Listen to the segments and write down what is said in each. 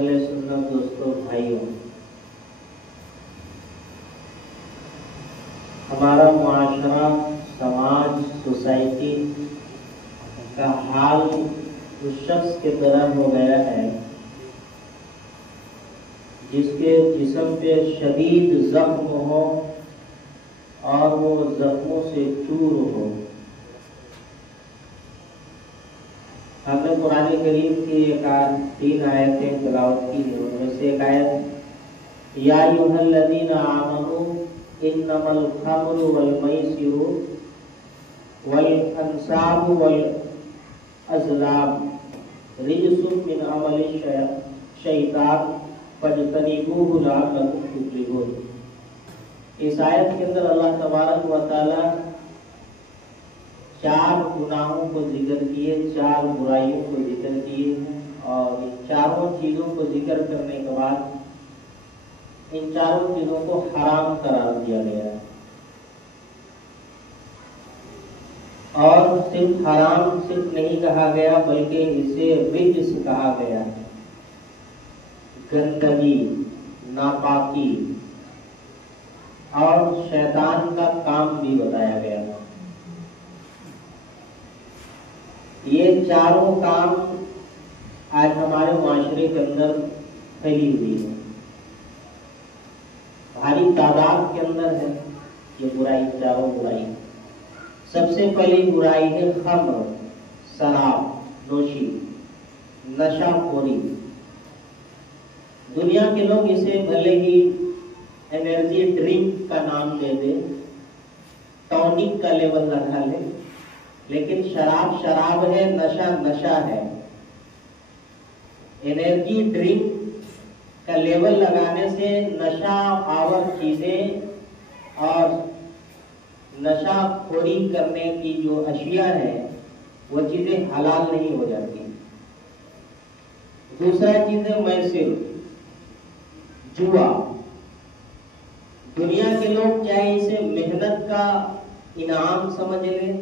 سنت دوستوں بھائیوں، ہمارا معاشرہ، سماج، سوسائٹی کا حال اس شخص کے طرح ہو گیا ہے جس کے جسم پہ شدید زخم ہو اور وہ زخموں سے چور ہو۔ ہم نے قرآن کریم کی تین آیتیں تلاوت کی ہیں، ان میں سے ایک آیت یا ایھا الذین آمنوا انما الخمر والمیسر والانصاب والازلام رجس من عمل الشیطان فاجتنبوہ لعلکم تفلحون۔ اس آیت کے اندر اللہ تبارک و تعالی چار گناہوں کو ذکر کیے، چار برائیوں کو ذکر کیے، اور ان چاروں چیزوں کو ذکر کرنے کے بعد ان چاروں چیزوں کو حرام قرار دیا گیا ہے، اور صرف حرام صرف نہیں کہا گیا بلکہ اسے رجس کہا گیا ہے، گندگی، ناپاکی اور شیطان کا کام بھی بتایا گیا ہے۔ یہ چاروں کام آج ہمارے معاشرے کے اندر پھیلی ہوئی ہے، بھاری تعداد کے اندر ہے یہ برائی، چاروں برائی۔ سب سے پہلی برائی ہے خمر، شراب نوشی، نشہ خوری۔ دنیا کے لوگ اسے بھلے ہی انرجی ڈرنک کا نام دے دیں، ٹونک کا لیول لگا لیں، لیکن شراب شراب ہے، نشہ نشہ ہے۔ انرجی ڈرنک کا لیول لگانے سے نشہ آور چیزیں اور نشہ خوری کرنے کی جو اشیاء ہیں وہ چیزیں حلال نہیں ہو جاتی۔ دوسرا چیز ہے میسر، جوا۔ دنیا کے لوگ چاہے اسے محنت کا انعام سمجھ لیں،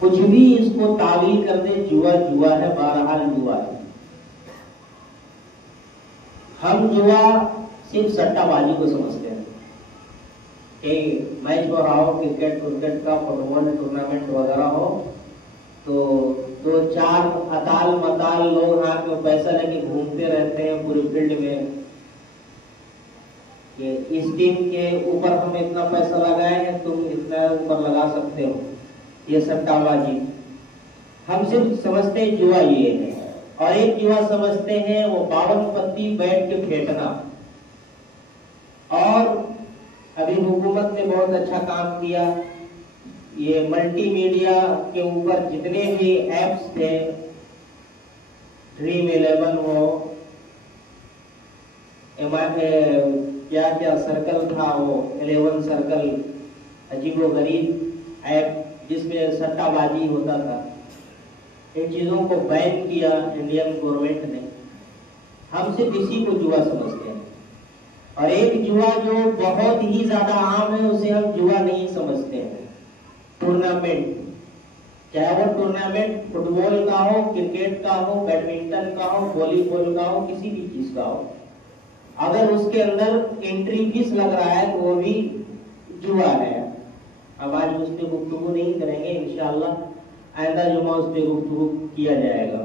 کچھ بھی اس کو تعویل کر دیں، جوا جوا ہے، بہرحال جوا ہے۔ ہم جوا صرف سٹہ بازی کو سمجھتے ہیں کہ میچ ہو رہا ہو، کرکٹ کا، فٹ بال ٹورنامنٹ وغیرہ ہو، تو دو چار اطال مطال لوگ ہاتھ میں پیسہ لے کے گھومتے رہتے ہیں پورے فیلڈ میں کہ اس ٹیم کے اوپر ہم اتنا پیسہ لگائے ہیں، تم اتنا اوپر لگا سکتے ہو۔ یہ سٹہ بازی ہم صرف سمجھتے ہیں جوا یہ ہے، اور ایک جوا سمجھتے ہیں وہ 52 پتی بیٹھ کے پھینکنا۔ اور ابھی حکومت نے بہت اچھا کام کیا، یہ ملٹی میڈیا کے اوپر جتنے بھی ایپس تھے، ڈریم 11 ہو، کیا کیا سرکل تھا، وہ 11 سرکل، عجیب و غریب ایپ جس میں سٹہ بازی ہوتا تھا، ان چیزوں کو بین کیا انڈین گورنمنٹ نے۔ ہم صرف اسی کو جوا سمجھتے ہیں، اور ایک جوا جو بہت ہی زیادہ عام ہے اسے ہم جوا نہیں سمجھتے ہیں، ٹورنامنٹ۔ چاہے وہ ٹورنامنٹ فٹ بال کا ہو، کرکٹ کا ہو، بیڈمنٹن کا ہو، والی بال کا ہو، کسی بھی چیز کا ہو، اگر اس کے اندر انٹری فیس لگ رہا ہے تو وہ بھی جوا ہے۔ اب آج اس پہ گفتگو نہیں کریں گے، انشاءاللہ آئندہ جمعہ اس پہ گفتگو کیا جائے گا۔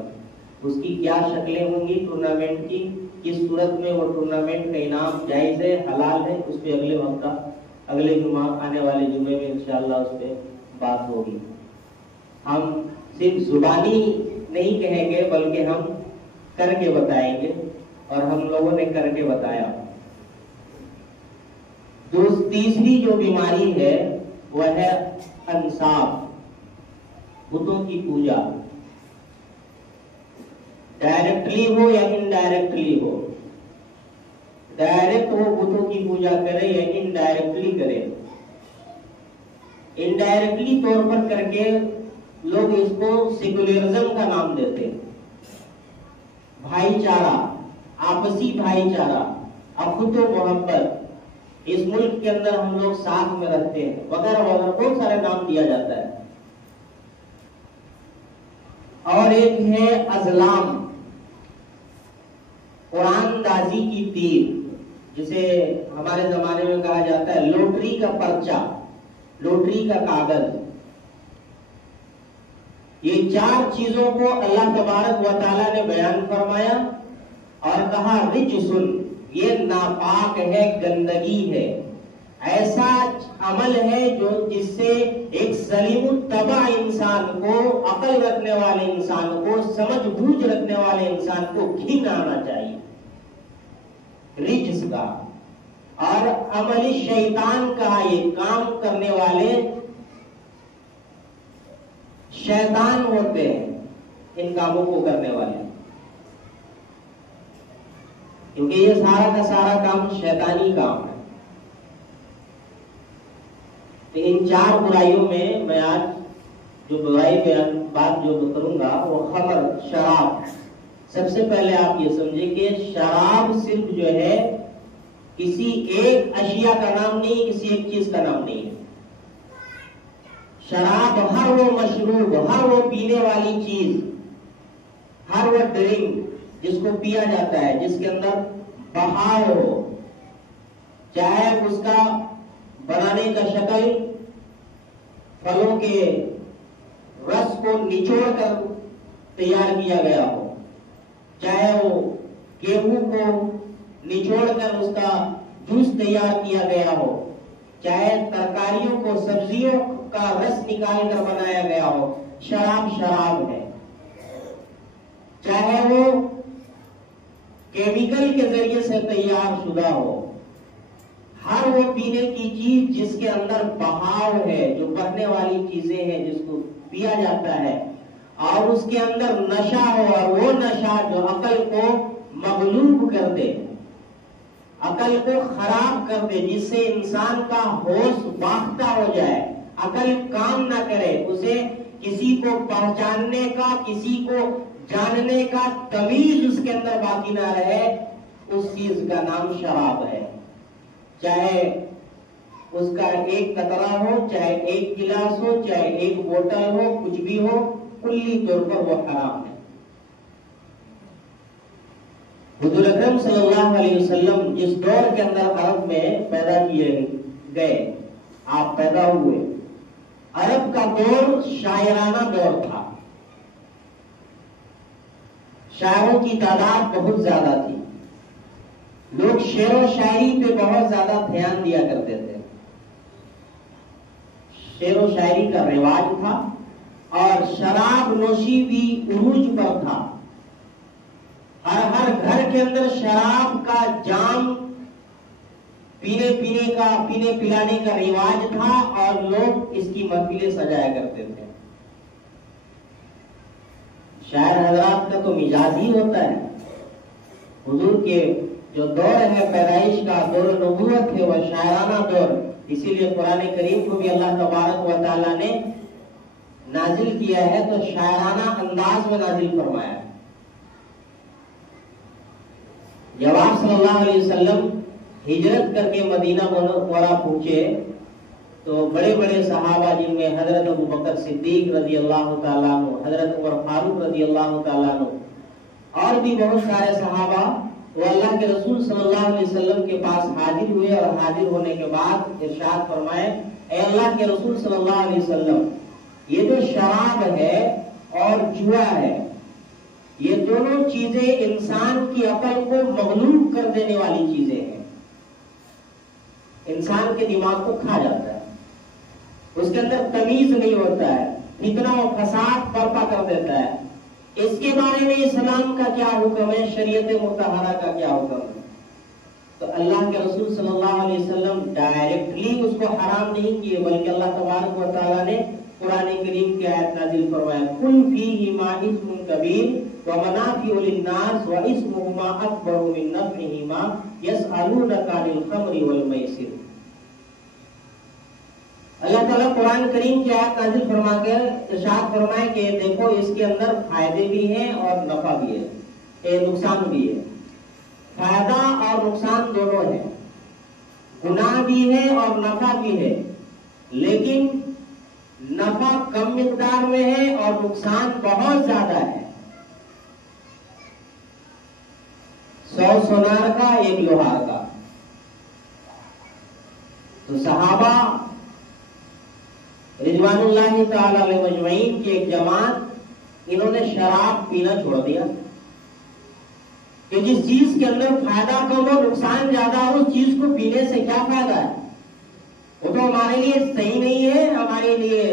اس کی کیا شکلیں ہوں گی ٹورنامنٹ کی، کس صورت میں وہ ٹورنامنٹ کا انعام جائز ہے، حلال ہے، اس پہ اگلے ہفتہ، اگلے جمعہ، آنے والے جمعے میں انشاءاللہ اس پہ بات ہوگی۔ ہم صرف زبانی نہیں کہیں گے بلکہ ہم کر کے بتائیں گے، اور ہم لوگوں نے کر کے بتایا۔ تیسری جو بیماری ہے وہ ہے انصاب، بتوں کی پوجا، ڈائریکٹلی ہو یا انڈائریکٹلی ہو۔ ڈائریکٹ وہ بتوں کی پوجا کرے یا انڈائریکٹلی کرے، انڈائریکٹلی طور پر کر کے لوگ اس کو سیکولرزم کا نام دیتے ہیں۔ بھائی چارہ، آپسی بھائی چارہ، اخوت و محبت، اس ملک کے اندر ہم لوگ ساتھ میں رہتے ہیں، وغیرہ وغیرہ بہت سارے نام دیا جاتا ہے۔ اور ایک ہے ازلام، بازی کی تیر، جسے ہمارے زمانے میں کہا جاتا ہے لوٹری کا پرچہ، لوٹری کا کاغذ، یہ چار چیزوں کو اللہ تبارک و تعالیٰ نے بیان فرمایا اور کہا رجسن، یہ ناپاک ہے، گندگی ہے، ایسا عمل ہے جس سے ایک سلیم الطبع انسان کو، عقل رکھنے والے انسان کو، سمجھ بوجھ رکھنے والے انسان کو گھن آنا چاہیے رجس کا۔ اور عمل شیطان کا، یہ کام کرنے والے شیطان ہوتے ہیں ان کاموں کو کرنے والے، کیونکہ یہ سارا کا سارا کام شیطانی کام ہے۔ تو ان چار برائیوں میں آج جو برائی بات جو کروں گا وہ خمر، شراب۔ سب سے پہلے آپ یہ سمجھیں کہ شراب صرف جو ہے کسی ایک اشیاء کا نام نہیں، کسی ایک چیز کا نام نہیں ہے۔ شراب ہر وہ مشروب، ہر وہ پینے والی چیز، ہر وہ ڈرنک جس کو پیا جاتا ہے، جس کے اندر بہاؤ ہو، چاہے اس کا بنانے کا شکل پھلوں کے رس کو نچوڑ کر تیار کیا گیا ہو، چاہے وہ گیہوں کو نچوڑ کر اس کا جوس تیار کیا گیا ہو، چاہے ترکاریوں کو، سبزیوں کا رس نکال کر بنایا گیا ہو، شراب شراب ہے۔ چاہے وہ کیمیکل کے ذریعے سے تیار شدہ ہو، ہر وہ پینے کی چیز جس کے اندر بہاؤ ہے، جو بہنے والی چیزیں ہیں جس کو پیا جاتا ہے، اور اس کے اندر نشہ ہو، اور وہ نشہ جو عقل کو مغلوب کر دے، عقل کو خراب کر دے، جس سے انسان کا ہوش باختہ ہو جائے، عقل کام نہ کرے، اسے کسی کو پہچاننے کا، کسی کو جاننے کا تمیز اس کے اندر باقی نہ رہے، اس چیز کا نام شراب ہے۔ چاہے اس کا ایک قطرہ ہو، چاہے ایک گلاس ہو، چاہے ایک بوتل ہو، کچھ بھی ہو، کلی طور پر وہ حرام ہے۔ حضور اکرم صلی اللہ علیہ وسلم جس دور کے اندر عرب میں پیدا کیے گئے، آپ پیدا ہوئے، عرب کا دور شاعرانہ دور تھا، شاعروں کی تعداد بہت زیادہ تھی، لوگ شعر و شاعری پہ بہت زیادہ دھیان دیا کرتے تھے، شعر و شاعری کا رواج تھا، اور شراب نوشی بھی عروج پر تھا، ہر گھر کے اندر شراب کا جام پینے پلانے کا رواج تھا، اور لوگ اس کی محفلیں سجایا کرتے تھے۔ شاعر حضرات کا تو مزاج ہی ہوتا ہے، حضور کے جو دور ہے پیدائش کا، دور نبوت ہے، وہ شاعرانہ دور، اسی لیے قرآن کریم کو بھی اللہ تبارک و تعالیٰ نے نازل کیا ہے تو شاعرانہ انداز میں نازل فرمایا ہے۔ جب آپ صلی اللہ علیہ وسلم ہجرت کر کے مدینہ منورہ پہنچے تو بڑے بڑے صحابہ، جن میں حضرت ابوبکر صدیق رضی اللہ تعالیٰ عنہ، حضرت عمر فاروق رضی اللہ تعالیٰ عنہ، اور بھی بہت سارے صحابہ، وہ اللہ کے رسول صلی اللہ علیہ وسلم کے پاس حاضر ہوئے، اور حاضر ہونے کے بعد ارشاد فرمائے، اے اللہ کے رسول صلی اللہ علیہ وسلم، یہ جو شراب ہے اور جوا ہے، یہ دونوں چیزیں انسان کی عقل کو مغلوب کر دینے والی چیزیں ہیں، انسان کے دماغ کو کھا جاتا ہے، اس کے اندر تمیز نہیں ہوتا ہے، فتنہ و فساد برپا کر دیتا ہے۔ اس کے بارے میں اسلام کا کیا حکم ہے، شریعت مطہرہ کا کیا حکم ہے؟ تو اللہ کے رسول صلی اللہ علیہ وسلم ڈائریکٹلی اس کو حرام نہیں کیے، بلکہ اللہ تبارک و تعالیٰ نے قرآن کریم کی آیت نازل فرمایا، قُلْ فِيهِمَا إِثْمٌ كَبِيرٌ وَمَنَافِعُ لِلنَّاسِ وَإِثْمُهُمَا أَكْبَرُ مِن نَّفْعِهِمَا يَسْأَلُونَكَ عَنِ الْخَمْرِ وَالْمَيْسِرِ۔ اللہ تعالیٰ قرآن کریم کی آیت نازل فرما کر ارشاد فرمائے کہ دیکھو اس کے اندر فائدے بھی ہیں اور نفع بھی ہے، نقصان بھی ہے، فائدہ اور نقصان دونوں ہیں، گناہ بھی ہے اور نفع بھی ہے، لیکن نفع کم مقدار میں ہے اور نقصان بہت زیادہ ہے۔ 100 سونار کا 1 لوہار کا. تو صحابہ رضوان اللہ تعالی علیہ مجمعین کی ایک جماعت، انہوں نے شراب پینا چھوڑ دیا کہ جس چیز کے اندر فائدہ کم ہو، نقصان زیادہ ہو، اس چیز کو پینے سے کیا فائدہ ہے؟ وہ تو ہمارے لیے صحیح نہیں ہے، ہمارے لیے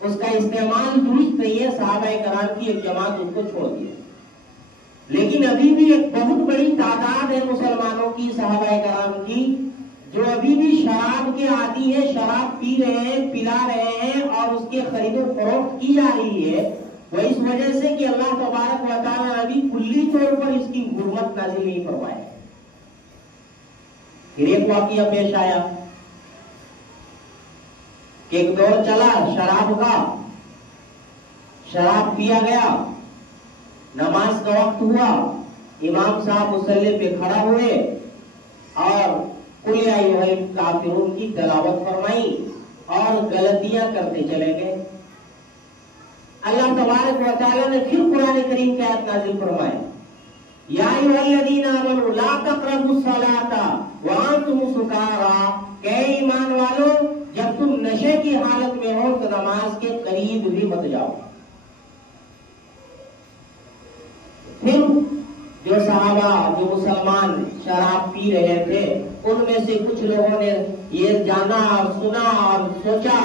اس کا استعمال درست نہیں ہے. صحابہ کرام کی ایک جماعت اس کو چھوڑ دیا. لیکن ابھی بھی ایک بہت بڑی تعداد ہے مسلمانوں کی، صحابہ کرام کی، جو ابھی بھی شراب کے عادی ہیں، شراب پی رہے ہیں، پلا رہے ہیں، اور اس کے خرید و فروخت کی جا رہی ہے. وہ اس وجہ سے کہ اللہ تبارک و تعالیٰ نے ابھی کلی طور پر اس کی حرمت نازل نہیں فرمائی. پھر ایک واقعہ پیش آیا کہ ایک دور چلا شراب کا، شراب پیا گیا، نماز کا وقت ہوا، امام صاحب مصلی پہ کھڑا ہوئے اور قل یا ایھا الکافرون کی تلاوت فرمائی اور غلطیاں کرتے چلے گئے. اللہ تبارک و تعالیٰ نے پھر قرآن کریم کی آیت نازل فرمائے، یا ایھا الذین آمنوا لا تقربوا الصلاۃ وانتم سکارا، کہ ایمان والو جب تم نشے کی حالت میں ہو تو نماز کے قریب بھی مت جاؤ. پھر جو صحابہ، جو مسلمان شراب پی رہے تھے، ان میں سے کچھ لوگوں نے یہ جانا اور سنا اور سوچا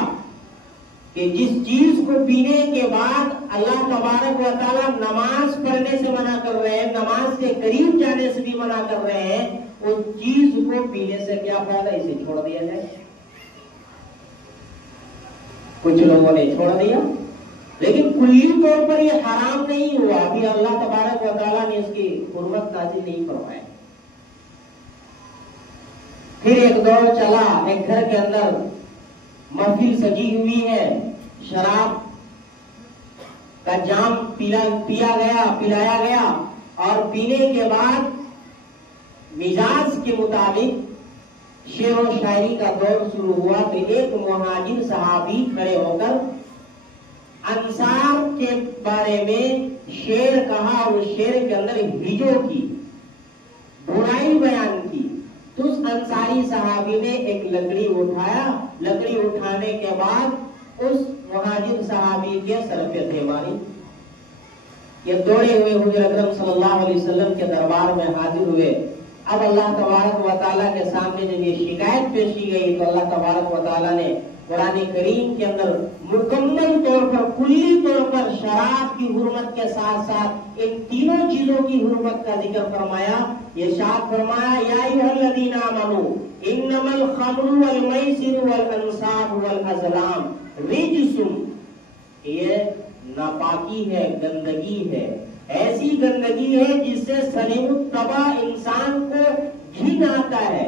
کہ جس چیز کو پینے کے بعد اللہ تبارک و تعالیٰ نماز پڑھنے سے منع کر رہے ہیں، نماز کے قریب جانے سے بھی منع کر رہے ہیں، اس چیز کو پینے سے کیا فائدہ، اسے چھوڑ دیا جائے. کچھ لوگوں نے چھوڑ دیا، لیکن کلی طور پر یہ حرام نہیں ہوا. ابھی اللہ تبارک و تعالیٰ نے اس کی حرمت نازل نہیں فرمائی. پھر ایک دور چلا، ایک گھر کے اندر محفل سجی ہوئی ہے، شراب کا جام پلایا گیا اور پینے کے بعد مزاج کے مطابق شعر و شاعری کا دور شروع ہوا. تو ایک مہاجر صحابی کھڑے ہو کر انصار کے بارے میں شعر کہا اور اس شعر کے اندر ہجو کی، برائی بیان کی. تو اس انصاری صحابی نے ایک لکڑی اٹھایا، لکڑی اٹھانے کے بعد اس مہاجر صحابی کے سر پہ تھے ماری. یہ دوڑے ہوئے حضور اکرم صلی اللہ علیہ وسلم کے دربار میں حاضر ہوئے. اب اللہ تبارک و تعالیٰ کے سامنے جب یہ شکایت پیش کی گئی تو اللہ تبارک و تعالیٰ نے قرآن کریم کے اندر مکمل طور پر، کلی طور پر شراب کی حرمت کے ساتھ ساتھ ان تینوں چیزوں کی حرمت کا ذکر فرمایا. یہ ارشاد فرمایا، یا ایھا الذین آمنوا انما الخمر والمیسر والانصاب والازلام رجس، یہ ناپاکی ہے، گندگی ہے، ایسی گندگی ہے جس سے سلیم الطبع انسان کو گھن آتا ہے،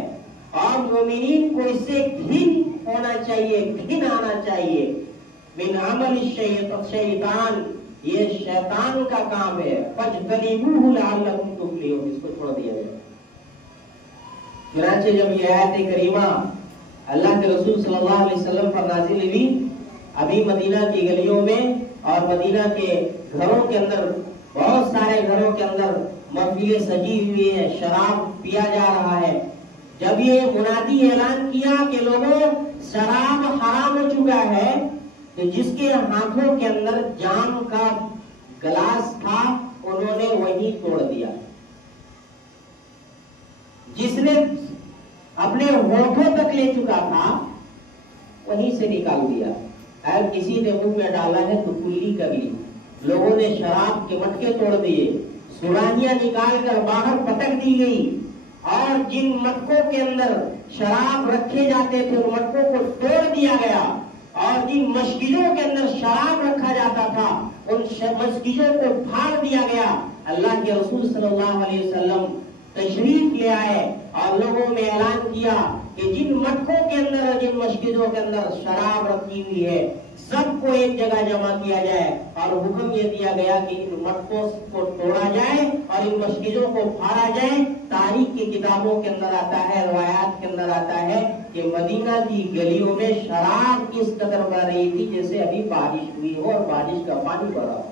اور مومنین کو اس سے گھن ہونا چاہیے، گھن آنا چاہیے. من عمل الشیطان، یہ شیطان کا کام ہے. فاجتنبوہ لعلکم تفلحون، اس کو چھوڑ دیا جائے. چنانچہ جب یہ آیت کریمہ اللہ کے رسول صلی اللہ علیہ وسلم پر نازل ہوئی، ابھی مدینہ کی گلیوں میں اور مدینہ کے گھروں کے اندر، بہت سارے گھروں کے اندر محفلیں سجی ہوئی ہیں، شراب پیا جا رہا ہے. جب یہ منادی اعلان کیا کہ لوگوں شراب حرام ہو چکا ہے، تو جس کے ہاتھوں کے اندر جام کا گلاس تھا انہوں نے وہی توڑ دیا. جس نے اپنے ہونٹوں تک لے چکا تھا وہیں سے نکال دیا. اگر کسی نے منہ میں ڈالا ہے تو کلی کر لی. لوگوں نے شراب کے مٹکے توڑ دیے، سرانیاں نکال کر باہر پٹک دی گئی، اور جن مٹکوں کے اندر شراب رکھے جاتے تھے ان مٹکوں کو توڑ دیا گیا، اور جن مسجدوں کے اندر شراب رکھا جاتا تھا ان مسجدوں کو پھاڑ دیا گیا. اللہ کے رسول صلی اللہ علیہ وسلم تشریف لے آئے اور لوگوں میں اعلان کیا کہ جن مٹکوں کے اندر اور جن مسجدوں کے اندر شراب رکھی ہوئی ہے سب کو ایک جگہ جمع کیا جائے، اور حکم یہ دیا گیا کہ ان مٹکوں کو توڑا جائے اور ان مسجدوں کو پھاڑا جائے. تاریخ کی کتابوں کے اندر آتا ہے، روایات کے اندر آتا ہے کہ مدینہ کی گلیوں میں شراب اس قدر بڑھ رہی تھی جیسے ابھی بارش ہوئی ہو اور بارش کا پانی بڑھا ہو.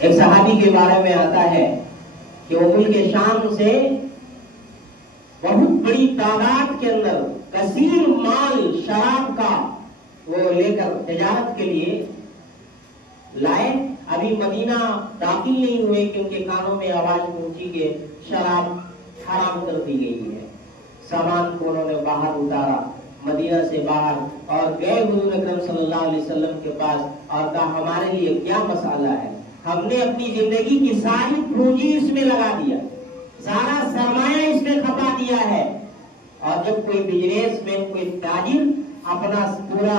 ایک صحابی کے بارے میں آتا ہے کہ وہ ملک شام سے بہت بڑی تعداد کے اندر کثیر مال شراب کا وہ لے کر تجارت کے لیے لائے. ابھی مدینہ داخل نہیں ہوئے کہ ان کے کانوں میں آواز پہنچی کہ شراب حرام کر دی گئی ہے. سامان کو انہوں نے باہر اتارا مدینہ سے باہر اور گئے حضور اکرم صلی اللہ علیہ وسلم کے پاس اور کہا ہمارے لیے کیا مسئلہ ہے, ہم نے اپنی زندگی کی ساری پونجی اس میں لگا دیا, سارا سرمایہ اس میں کھپا دیا ہے, اور جب کوئی بزنس میں کوئی تاجر اپنا پورا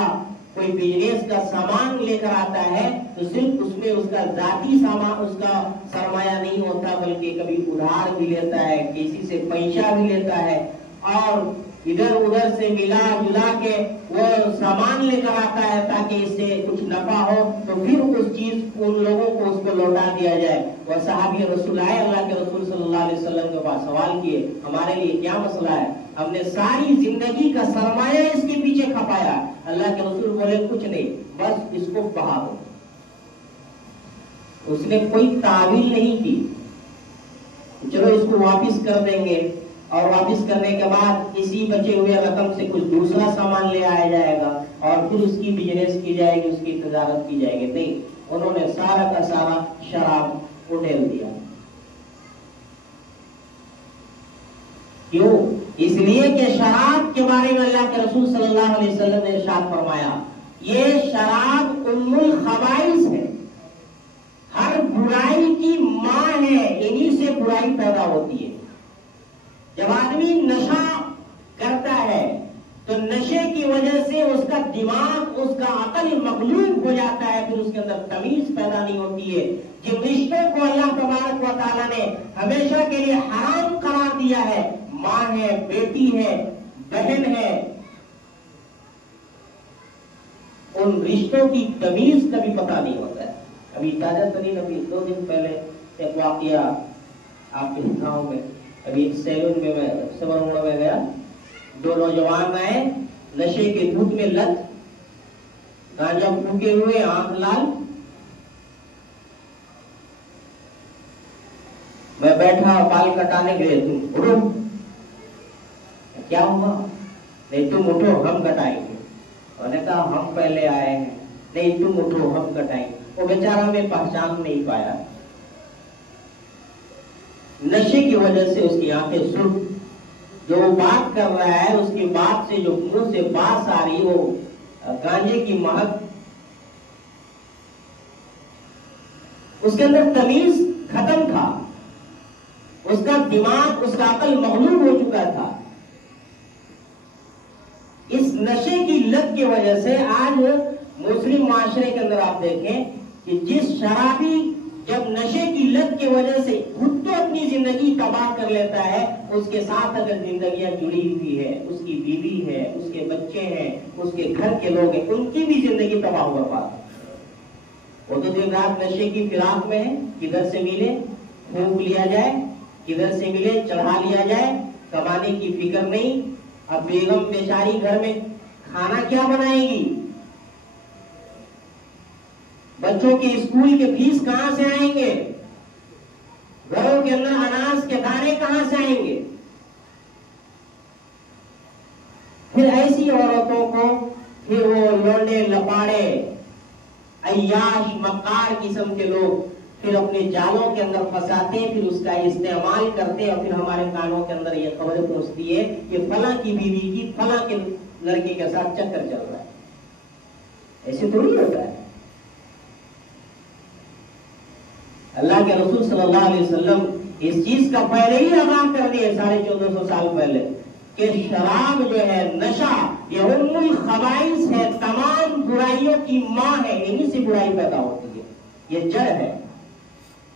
کوئی بزنس کا سامان لے کر آتا ہے تو صرف اس میں اس کا ذاتی سامان اس کا سرمایہ نہیں ہوتا بلکہ کبھی ادھار بھی لیتا ہے, کسی سے پیسہ بھی لیتا ہے اور ادھر ادھر سے ملا جلا کے وہ سامان لے کر آتا ہے تاکہ اس سے کچھ نفع ہو تو پھر اس چیز ان لوگوں کو اس کو لوٹا دیا جائے. وہ صحابی رسول آئے اللہ کے رسول صلی اللہ علیہ وسلم کے پاس سوال کیے ہمارے لیے کیا مسئلہ ہے, ہم نے ساری زندگی کا سرمایہ اس کے پیچھے کھپایا. اللہ کے رسول بولے کچھ نہیں, بس اس کو بہا دو. اس نے کوئی تعویل نہیں کی, چلو اس کو واپس کر دیں گے اور واپس کرنے کے بعد اسی بچے ہوئے رقم سے کچھ دوسرا سامان لے آیا جائے گا اور پھر اس کی بزنس کی جائے گی, اس کی تجارت کی جائے گی. نہیں, انہوں نے سارا کا سارا شراب اٹھیل دیا. کیوں؟ اس لیے کہ شراب کے بارے میں اللہ کے رسول صلی اللہ علیہ وسلم نے ارشاد فرمایا یہ شراب ام الخبائث ہے, ہر برائی کی ماں ہے, انہی سے برائی پیدا ہوتی ہے. جب آدمی نشہ کرتا ہے تو نشے کی وجہ سے اس کا دماغ اس کا عقل مغلوب ہو جاتا ہے, پھر اس کے اندر تمیز پیدا نہیں ہوتی ہے. جن رشتوں کو اللہ تبارک و تعالیٰ نے ہمیشہ کے لیے حرام قرار دیا ہے, ماں ہے, بیٹی ہے, بہن ہے, ان رشتوں کی تمیز کبھی پتہ نہیں ہوتا ہے. ابھی تازہ ترین ابھی 2 دن پہلے ایک واقعہ آپ کے گاؤں میں ابھی سیلون میں سمر موڑ میں گیا, 2 نوجوان آئے نشے کے دھوت میں لت, گانجا پھونکے ہوئے, آنکھ لال. میں بیٹھا بال کٹانے گئے, تم اٹھو. کیا ہوا؟ نہیں تم اٹھو ہم کٹائیں گے. انہوں نے کہا ہم پہلے آئے ہیں. نہیں تم اٹھو ہم کٹائیں گے. وہ بیچارہ ہمیں پہچان نہیں پایا, نشے کی وجہ سے اس کی آنکھیں سرخ, جو وہ بات کر رہا ہے اس کی بات سے جو منہ سے بات آ رہی وہ گانجے کی مہک, اس کے اندر تمیز ختم تھا, اس کا دماغ اس کا عقل مغلوب ہو چکا تھا. اس نشے کی لت کی وجہ سے آج مسلم معاشرے کے اندر آپ دیکھیں کہ جس شرابی جب نشے کی لت کی وجہ سے خود تو اپنی زندگی تباہ کر لیتا ہے, اس کے ساتھ اگر زندگیاں جڑی ہوئی ہے, اس کی بیوی ہے, اس کے بچے ہیں, اس کے گھر کے لوگ ہیں, ان کی بھی زندگی تباہ ہو برباد. وہ تو دن رات نشے کی فراق میں ہے, کدھر سے ملے پھونک لیا جائے, کدھر سے ملے چڑھا لیا جائے, کمانے کی فکر نہیں. اب بیگم بیچاری گھر میں کھانا کیا بنائے گی, بچوں کے اسکول کے فیس کہاں سے آئیں گے, گھروں کے اندر اناج کے دانے کہاں سے آئیں گے. پھر ایسی عورتوں کو پھر وہ لونڈے لپاڑے عیاش مکار قسم کے لوگ پھر اپنے جالوں کے اندر پھنساتے ہیں, پھر اس کا استعمال کرتے ہیں, اور پھر ہمارے کانوں کے اندر یہ خبر پہنچتی ہے کہ فلاں کی بیوی کی فلاں کے لڑکے کے ساتھ چکر چل رہا ہے. ایسے تھوڑی ہوتا ہے. اللہ کے رسول صلی اللہ علیہ وسلم اس چیز کا پہلے ہی آگاہ کر دیے 1450 سال پہلے کہ شراب جو ہے, نشہ یہ ام الخبائث ہے, تمام برائیوں کی ماں ہے, انہی سے برائی پیدا ہوتی ہے, یہ جڑ ہے,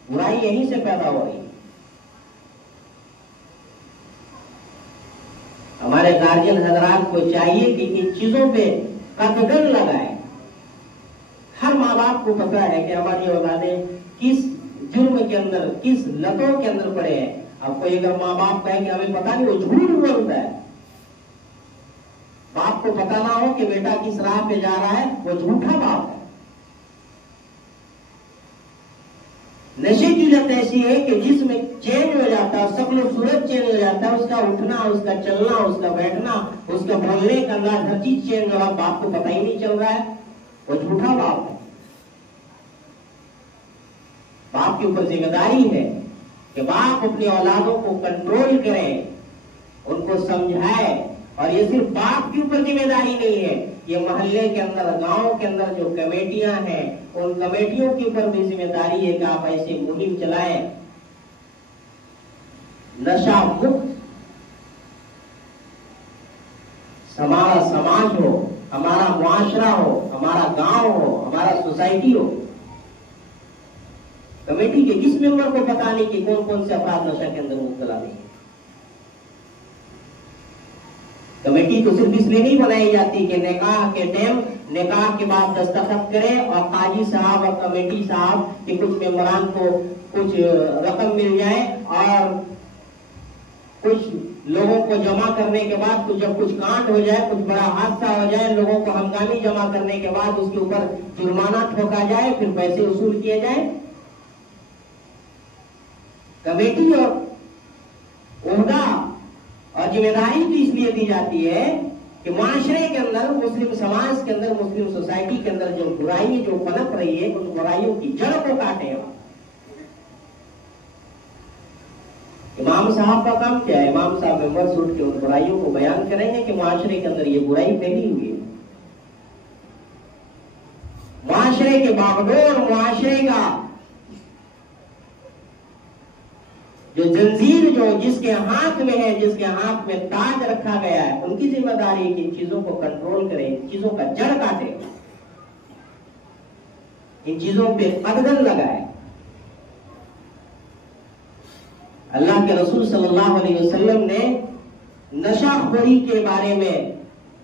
برائی یہیں سے پیدا ہو رہی ہے. ہمارے گارجین حضرات کو چاہیے کہ ان چیزوں پہ قدغن لگائیں. ہر ماں باپ کو پتا ہے کہ ہماری اولادیں کس جرم کے اندر, کس لتوں کے اندر پڑے ہیں. اب کوئی اگر ماں باپ کہے کہ ہمیں پتا نہیں, وہ جھوٹ بولتا ہے. باپ کو پتا نہ ہو کہ بیٹا کس راہ پہ جا رہا ہے, وہ جھوٹا باپ ہے. نشے کی لت ایسی ہے کہ جس میں چینج ہو جاتا ہے، شکل و صورت چینج ہو جاتا ہے، اس کا اٹھنا، اس کا چلنا، اس کا بیٹھنا، اس کا بولنے کا انداز، ہر چیز چینج ہو رہا، باپ کو پتہ ہی نہیں چل رہا ہے، وہ جھوٹا باپ ہے۔ باپ کے اوپر ذمہ داری ہے کہ باپ اپنی اولادوں کو کنٹرول کرے، ان کو سمجھائے، اور یہ صرف باپ کے اوپر ذمہ داری نہیں ہے، یہ محلے کے اندر، گاؤں کے اندر جو کمیٹیاں ہیں، ان کمیٹیوں کے اوپر بھی ذمہ داری ہے کہ آپ ایسی مہم چلائیں، نشہ مکت ہمارا سماج ہو، ہمارا معاشرہ ہو، ہمارا گاؤں ہو، ہمارا سوسائٹی ہو۔ کمیٹی کے کس ممبر کو پتا نہیں کہ کون کون سے افراد نشہ کے اندر مبتلا نہیں ہے؟ کمیٹی تو صرف اس لیے نہیں بنائی جاتی کہ نکاح کے ٹائم، نکاح کے بعد دستخط کرے اور قاضی صاحب اور کمیٹی صاحب کے کچھ ممبران کو کچھ رقم مل جائے، اور کچھ لوگوں کو جمع کرنے کے بعد جب کچھ کانڈ ہو جائے، کچھ بڑا حادثہ ہو جائے، لوگوں کو ہنگامی جمع کرنے کے بعد اس کے اوپر جرمانہ ٹھوکا جائے، پھر پیسے وصول کیے جائیں۔ کمیٹی اور عہدہ اور ذمہ داری بھی اس لیے دی جاتی ہے کہ معاشرے کے اندر، مسلم سماج کے اندر، مسلم سوسائٹی کے اندر جو برائی جو پنپ رہی ہے، ان برائیوں کی جڑ کو کاٹے گا۔ امام صاحب کا کام کیا ہے؟ امام صاحب ممبر سے اٹھ کے ان برائیوں کو بیان کریں گے کہ معاشرے کے اندر یہ برائی پھیلی ہوئی ہے، معاشرے کے باغڈور، معاشرے کا جو زنجیر، جو جس کے ہاتھ میں ہے، جس کے ہاتھ میں تاج رکھا گیا ہے، ان کی ذمہ داری ہے کہ ان چیزوں کو کنٹرول کرے، ان چیزوں کا جڑ کاٹے، ان چیزوں پہ قدغن لگائے۔ اللہ کے رسول صلی اللہ علیہ وسلم نے نشہ خوری کے بارے میں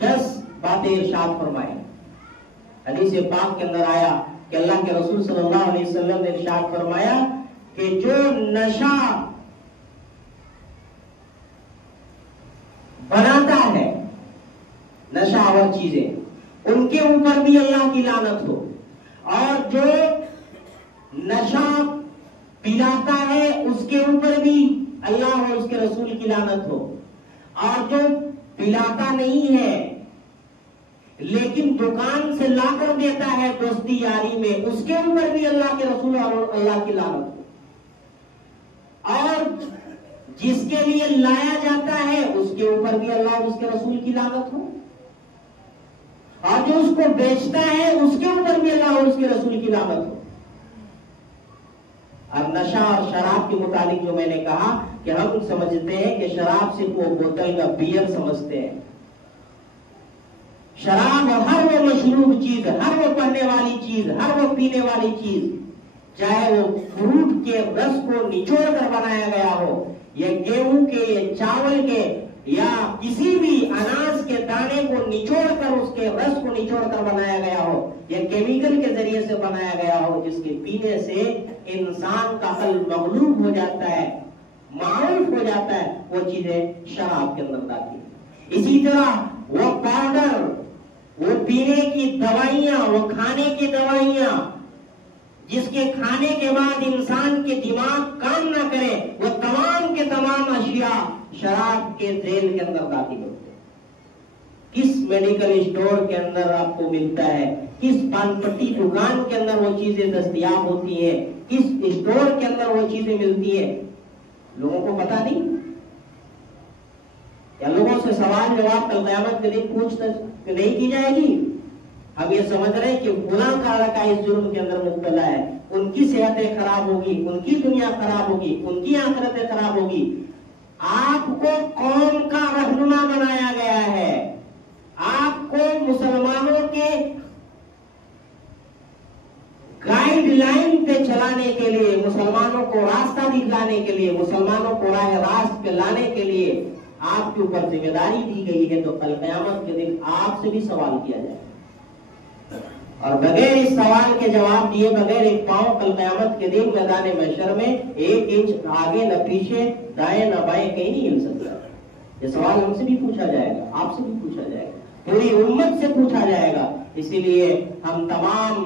10 باتیں ارشاد فرمائی۔ حدیث پاک کے اندر آیا کہ اللہ کے رسول صلی اللہ علیہ وسلم نے ارشاد فرمایا کہ جو نشہ بناتا ہے، نشہ اور چیزیں، ان کے اوپر بھی اللہ کی لعنت ہو، اور جو نشہ پلاتا ہے اس کے اوپر بھی اللہ اور اس کے رسول کی لعنت ہو، اور جو پلاتا نہیں ہے لیکن دکان سے لا کر دیتا ہے دوستی یاری میں، اس کے اوپر بھی اللہ کے رسول اور اللہ کی لعنت ہو، اور جس کے لیے لایا جاتا ہے اس کے اوپر بھی اللہ اور اس کے رسول کی لعنت ہو، اور جو اس کو بیچتا ہے اس کے اوپر بھی اللہ اور اس کے رسول کی لعنت ہو۔ اور نشہ اور شراب کے متعلق جو میں نے کہا کہ ہم سمجھتے ہیں کہ شراب صرف وہ بوتل کا بیئر سمجھتے ہیں، شراب اور ہر وہ مشروب چیز، ہر وہ پڑھنے والی چیز، ہر وہ پینے والی چیز، چاہے وہ فروٹ کے رس کو نچوڑ کر بنایا گیا ہو، یا گیہوں کے، یا چاول کے، یا کسی بھی اناج کے دانے کو نچوڑ کر، اس کے رس کو نچوڑ کر بنایا گیا ہو، یا کیمیکل کے ذریعے سے بنایا گیا ہو، جس کے پینے سے انسان کا عقل مغلوب ہو جاتا ہے، معروف ہو جاتا ہے، وہ چیزیں شراب کے اندر داخل۔ اسی طرح وہ پاؤڈر، وہ پینے کی دوائیاں، وہ کھانے کی دوائیاں، جس کے کھانے کے بعد انسان کے دماغ کام نہ کرے، وہ تمام کے تمام اشیاء شراب کے ذیل کے اندر داخل ہوتے ہیں۔ کس میڈیکل اسٹور کے اندر آپ کو ملتا ہے، کس پان پٹی دکان کے اندر وہ چیزیں دستیاب ہوتی ہیں، کس اسٹور کے اندر وہ چیزیں ملتی ہیں، لوگوں کو پتا نہیں؟ یا لوگوں سے سوال جواب کل قیامت کے دن پوچھ نہیں کی جائے گی؟ ہم یہ سمجھ رہے ہیں کہ فلاں کا لڑکا اس جرم کے اندر مبتلا ہے، ان کی صحتیں خراب ہوگی، ان کی دنیا خراب ہوگی، ان کی آخرتیں خراب ہوگی۔ آپ کو قوم کا رہنما بنایا گیا ہے، آپ کو مسلمانوں کے گائیڈ لائن پہ چلانے کے لیے، مسلمانوں کو راستہ دکھلانے کے لیے، مسلمانوں کو راہ راست پہ لانے کے لیے آپ کے اوپر ذمہ داری دی گئی ہے، تو کل قیامت کے دن آپ سے بھی سوال کیا جائے، اور بغیر اس سوال کے جواب دیے بغیر ایک پاؤں کل قیامت کے دن میدان محشر میں 1 انچ آگے نہ پیچھے، دائیں نہ بائیں کہیں نہیں ہل سکتا۔ یہ سوال ہم سے بھی پوچھا جائے گا، آپ سے بھی پوچھا جائے گا، پوری امت سے پوچھا جائے گا۔ اسی لیے ہم تمام